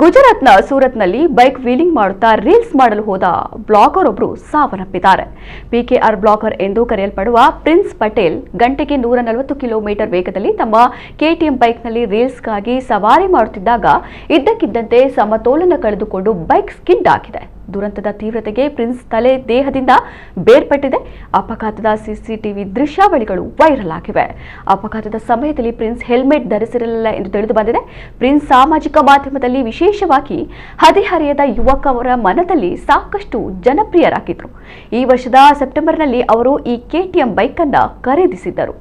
ಗುಜರಾತ್ನ ಸೂರತ್ನಲ್ಲಿ bike wheeling ಮಾಡುತ್ತಾ reels ಮಾಡಲು ಹೋದ ಬ್ಲಾಗರ್ ಒಬ್ಬರು ಸಾವನ್ನಪ್ಪಿದ್ದಾರೆ. ಪಿಕೆಆರ್ ಬ್ಲಾಗರ್ ಎಂದು ಕರೆಯಲ್ಪಡುವ ಪ್ರಿನ್ಸ್ ಪಟೇಲ್ ಗಂಟೆಗೆ 140 ಕಿಲೋಮೀಟರ್ ವೇಗದಲ್ಲಿ ತಮ್ಮ ಕೆಟಿಎಂ ಬೈಕ್ನಲ್ಲಿ ರೀಲ್ಸ್ಗಾಗಿ ಸವಾರಿ ಮಾಡುತ್ತಿದ್ದಾಗ ಇದ್ದಕ್ಕಿದ್ದಂತೆ ಸಮತೋಲನ ಕಳೆದುಕೊಂಡು ಬೈಕ್ ಸ್ಕಿಡ್ ಆಗಿದೆ. ದುರಂತದ ತೀವ್ರತೆಗೆ ಪ್ರಿನ್ಸ್ ತಲೆ ದೇಹದಿಂದ ಬೇರ್ಪಟ್ಟಿದೆ. ಅಪಘಾತದ ಸಿಸಿಟಿವಿ ದೃಶ್ಯಾವಳಿಗಳು ವೈರಲ್ ಆಗಿವೆ. ಅಪಘಾತದ ಸಮಯದಲ್ಲಿ ಪ್ರಿನ್ಸ್ ಹೆಲ್ಮೆಟ್ ಧರಿಸಿರಲಿಲ್ಲ ಎಂದು ತಿಳಿದು ಬಂದಿದೆ. ಪ್ರಿನ್ಸ್ ಸಾಮಾಜಿಕ ಮಾಧ್ಯಮದಲ್ಲಿ ವಿಶೇಷವಾಗಿ ಹದಿಹರೆಯದ ಯುವಕರ ಮನದಲ್ಲಿ ಸಾಕಷ್ಟು ಜನಪ್ರಿಯರಾಗಿದ್ದರು. ಈ ವರ್ಷದ ಸೆಪ್ಟೆಂಬರ್ನಲ್ಲಿ ಅವರು ಈ ಕೆಟಿಎಂ ಬೈಕ್ ಅನ್ನು ಖರೀದಿಸಿದ್ದರು.